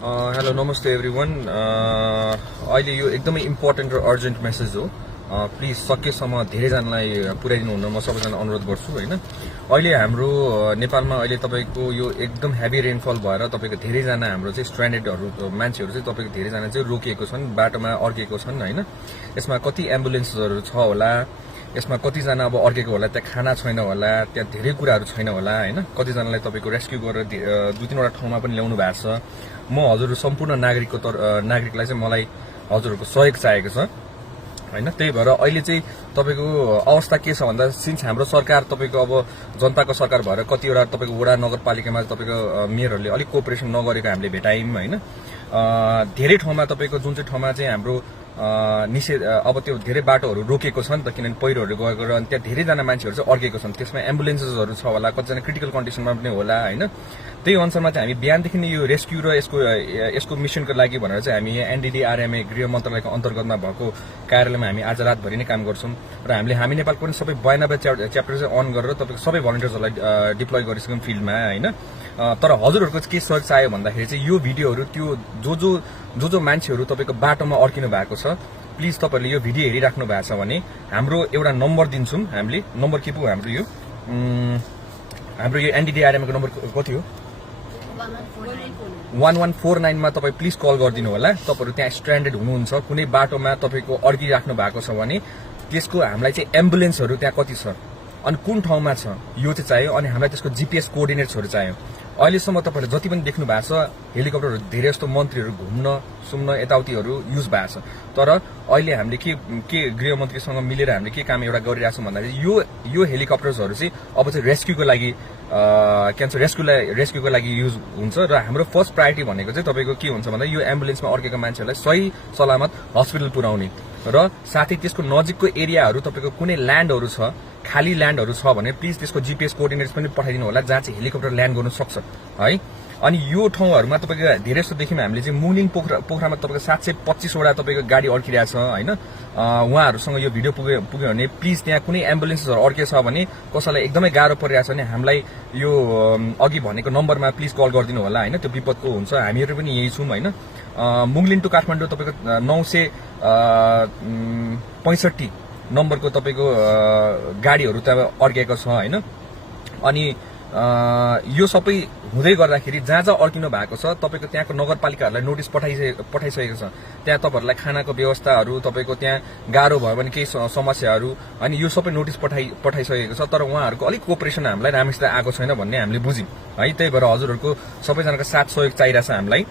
hello नमस्ते everyone अहिले यो एकदमै इम्पोर्टेन्ट र अर्जेन्ट मेसेज हो प्लिज सकेसम्म धेरैजनालाई पुर्याइदिनु हुन म सबैजना अनुरोध गर्छु हैन अहिले हाम्रो नेपालमा अहिले तपाईको यो एकदम हेभी रेनफल भएर तपाईको धेरैजना हाम्रो चाहिँ स्ट्रान्डेडहरु मान्छेहरु चाहिँ तपाईको धेरैजना चाहिँ रोकिएको छन् बाटोमा अड्केको छन् हैन यसमा कति एम्बुलेन्सहरु छ होला यसमा कतिजना अब अड्केको होला त्यहाँ खाना छैन होला त्यहाँ धेरै कुराहरु छैन होला हैन कतिजनालाई तपाईको रेस्क्यु गरेर दुई तीनवटा ठाउँमा पनि ल्याउनु भएको छ म हजुरहरु सम्पूर्ण नागरिकलाई चाहिँ मलाई हजुरहरुको सहयोग चाहिएको छ हैन त्यही भएर अहिले चाहिँ तपाईको अवस्था के छ भन्दा सिन्स हाम्रो सरकार तपाईको अब जनताको सरकार भएर कतिवटा तपाईको वडा नगरपालिकामा तपाईको मेयरहरुले अलिक कोअपरेसन नगरेको हामीले भेटायौं हैन धेरै ठाउँमा तपाईको जुन चाहिँ ठाउँमा चाहिँ हाम्रो निषेध अब त्यो धेरै बाटोहरु रोकेको छ नि त किनभने पहिरोहरु गएको र अनि त्यहाँ धेरैजना मान्छेहरु चाहिँ अड्केको छन् त्यसमा एम्बुलेन्सेसहरु छ होला कतिजना क्रिटिकल कन्डिसनमा पनि होला हैन त्यही अनुसारमा चाहिँ हामी बिहानदेखि नै यो रेस्क्यु र यसको मिसनको लागि भनेर चाहिँ हामी एनडीडीआरएमए गृह मन्त्रालयको अन्तर्गतमा भएको कार्यालयमा हामी आज रातभरि नै काम गर्छौं र हामी नेपालको पनि सबै 92 च्याप्टर चाहिँ अन गरेर तपाईको सबै भलन्टियर्सहरुलाई डिप्लोय गरिसक्यौं फिल्डमा हैन तर हजुरहरुको के सहयोग चाहियो भन्दाखेरि चाहिँ यो भिडियोहरु त्यो जो मान्छेहरु तपाईको बाटोमा अड्किनु भएको छ प्लिज तपाईहरुले यो भिडियो हेरिराख्नु भएको छ भने हाम्रो एउटा नम्बर दिन्छौं हामीले नम्बर के पो हाम्रो यो एनडीडीआरएम को नम्बर कति हो 1149 मा तपाई प्लिज कल गरिदिनु होला तपाईहरु त्यहाँ स्ट्रान्डेड हुनुहुन्छ कुनै बाटोमा तपाईको अड्किराख्नु भएको छ भने त्यसको हामीलाई चाहिँ एम्बुलेन्सहरु त्यहाँ कति छ अनि कुन ठाउँमा छ यो चाहिँ चाहियो अनि हामीलाई त्यसको जीपीएस कोअर्डिनेट्सहरु चाहियो अहिलेसम्म तपाईहरुले जति पनि देख्नु भएको छ हेलिकप्टरहरु धेरै जस्तो मन्त्रीहरु घुम्न सुम्न यताउतिहरु युज भएको छ तर अहिले हामीले के गृह मन्त्रीसँग मिलेर हामीले के काम एउटा गरिरहेका छौं भन्दाखेरि यो हेलिकप्टर्सहरु चाहिँ अब चाहिँ रेस्क्युको लागि रेस्क्युको लागि युज हुन्छ र हाम्रो फर्स्ट प्रायोरिटी भनेको चाहिँ तपाईको के हुन्छ भन्दा यो एम्बुलेन्समा अड्केको मान्छेहरुलाई सही सलामत हस्पिटल पुर्याउने र साथै त्यसको नजिकको एरियाहरु तपाईको कुनै ल्यान्डहरु छ खाली ल्यान्डहरु छ भने प्लिज त्यसको जीपीएस कोअर्डिनेट्स पनि पठाइदिनु होला जहाँ चाहिँ हेलिकप्टर ल्यान्ड गर्न सक्छ है अनि यो ठाउँहरुमा तपाईको धेरै जस्तो देखिम हामीले चाहिँ मुनिङ पोखरामा तपाईको 725 वटा तपाईको गाडी अड्किरहेको छ हैन उहाँहरुसँग यो भिडियो पुग्यो भने प्लिज त्यहाँ कुनै एम्बुलेन्सहरु अड्के छ भने कसैलाई एकदमै गाह्रो परिरहेछ भने हामीलाई यो अघि भनेको नम्बरमा प्लिज कल गरिदिनु होला हैन त्यो विपदको हुन्छ हामीहरु पनि यही छौं हैन मुङलिन टु काठमाडौँ तपाईको 965 नम्बरको तपाईको गाडीहरु त अड्केको छ हैन अनि यो सबै हुँदै गर्दाखेरि जहाँ अड्किनु भएको छ तपाईको त्यहाँको नगरपालिकाहरुलाई नोटिस पठाइसकेको छ त्यहाँ तपाईहरुलाई खानाको व्यवस्थाहरु तपाईको त्यहाँ गाह्रो भयो भने केही समस्याहरु अनि यो सबै नोटिस पठाइसकेको छ तर उहाँहरुको अलिक कोअपरेसन हामीलाई राम्रोसित आएको छैन भन्ने हामीले बुझ्यौं है त्यही भएर हजुरहरुको सबैजनाको साथ सहयोग चाहिरहेछ हामीलाई